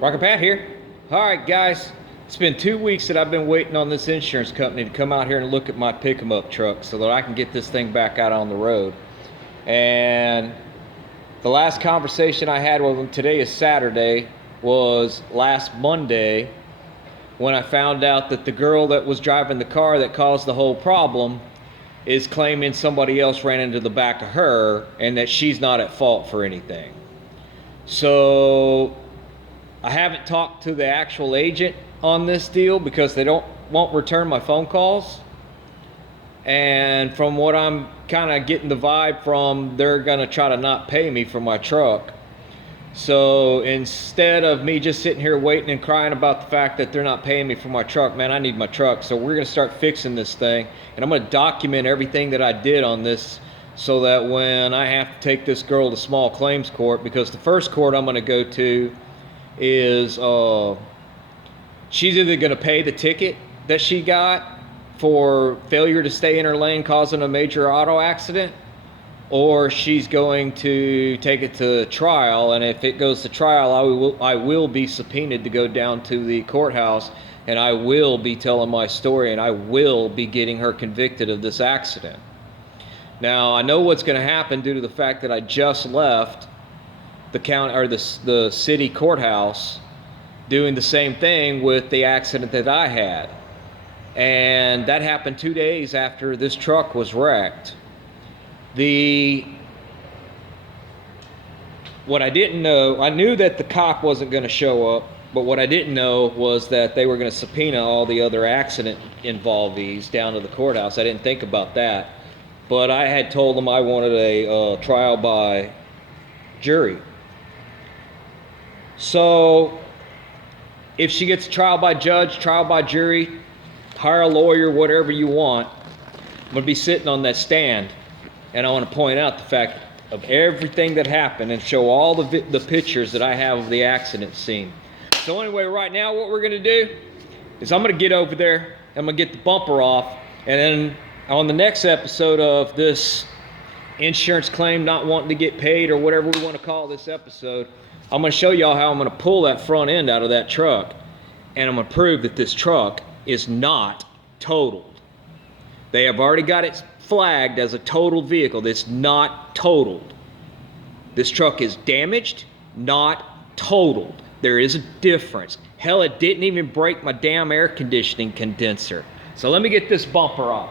Rocket Pat here. Alright guys, it's been 2 weeks that I've been waiting on this insurance company to come out here and look at my pick-em-up truck so that I can get this thing back out on the road. And the last conversation I had with them, today is Saturday, was last Monday when I found out that the girl that was driving the car that caused the whole problem is claiming somebody else ran into the back of her and that she's not at fault for anything. So I haven't talked to the actual agent on this deal because they won't return my phone calls. And from what I'm kind of getting the vibe from, they're gonna try to not pay me for my truck. So instead of me just sitting here waiting and crying about the fact that they're not paying me for my truck, man, I need my truck. So we're gonna start fixing this thing, and I'm gonna document everything that I did on this so that when I have to take this girl to small claims court, because the first court I'm gonna go to is she's either going to pay the ticket that she got for failure to stay in her lane causing a major auto accident, or she's going to take it to trial. And if it goes to trial, I will be subpoenaed to go down to the courthouse, and I will be telling my story, and I will be getting her convicted of this accident. Now, I know what's going to happen due to the fact that I just left the county or the city courthouse doing the same thing with the accident that I had. And that happened 2 days after this truck was wrecked. What I didn't know, I knew that the cop wasn't going to show up, but what I didn't know was that they were going to subpoena all the other accident involvees down to the courthouse. I didn't think about that. But I had told them I wanted a trial by jury. So if she gets a trial by judge, trial by jury, hire a lawyer, whatever you want, I'm going to be sitting on that stand, and I want to point out the fact of everything that happened and show all the pictures that I have of the accident scene. So anyway, right now what we're going to do is I'm going to get over there, I'm going to get the bumper off, and then on the next episode of this insurance claim not wanting to get paid, or whatever we want to call this episode, I'm going to show y'all how I'm going to pull that front end out of that truck, and I'm going to prove that this truck is not totaled. They have already got it flagged as a totaled vehicle. That's not totaled. This truck is damaged, not totaled. There is a difference. Hell, it didn't even break my damn air conditioning condenser. So let me get this bumper off.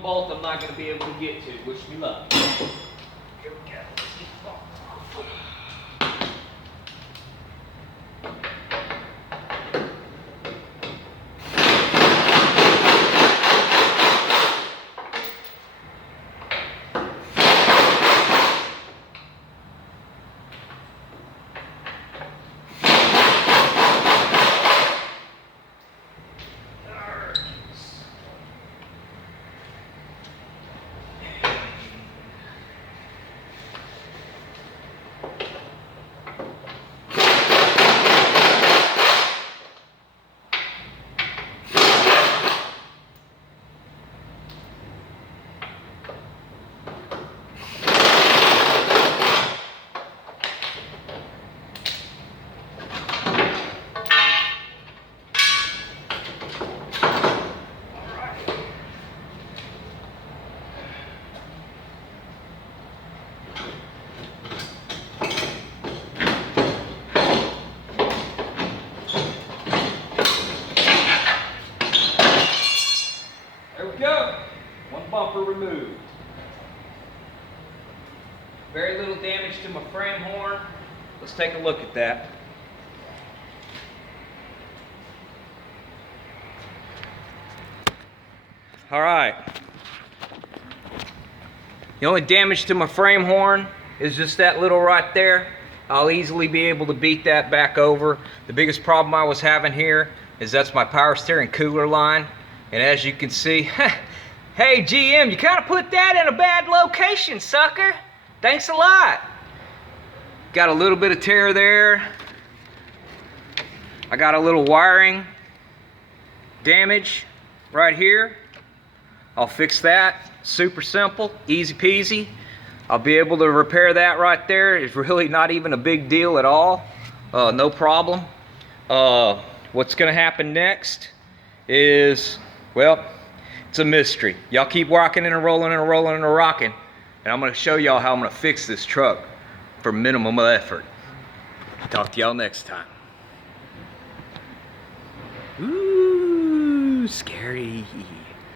Bolt I'm not going to be able to get to. Wish me luck. Here we go. bumper removed. Very little damage to my frame horn. Let's take a look at that. All right. The only damage to my frame horn is just that little right there. I'll easily be able to beat that back over. The biggest problem I was having here is that's my power steering cooler line. And as you can see, hey GM, you kind of put that in a bad location, sucker. Thanks a lot. Got a little bit of tear there. I got a little wiring damage right here. I'll fix that. Super simple, easy peasy. I'll be able to repair that right there. It's really not even a big deal at all. No problem. What's gonna happen next is, well, it's a mystery. Y'all keep rocking and rolling and rolling and rocking, and I'm gonna show y'all how I'm gonna fix this truck for minimum effort. Talk to y'all next time. Ooh, scary.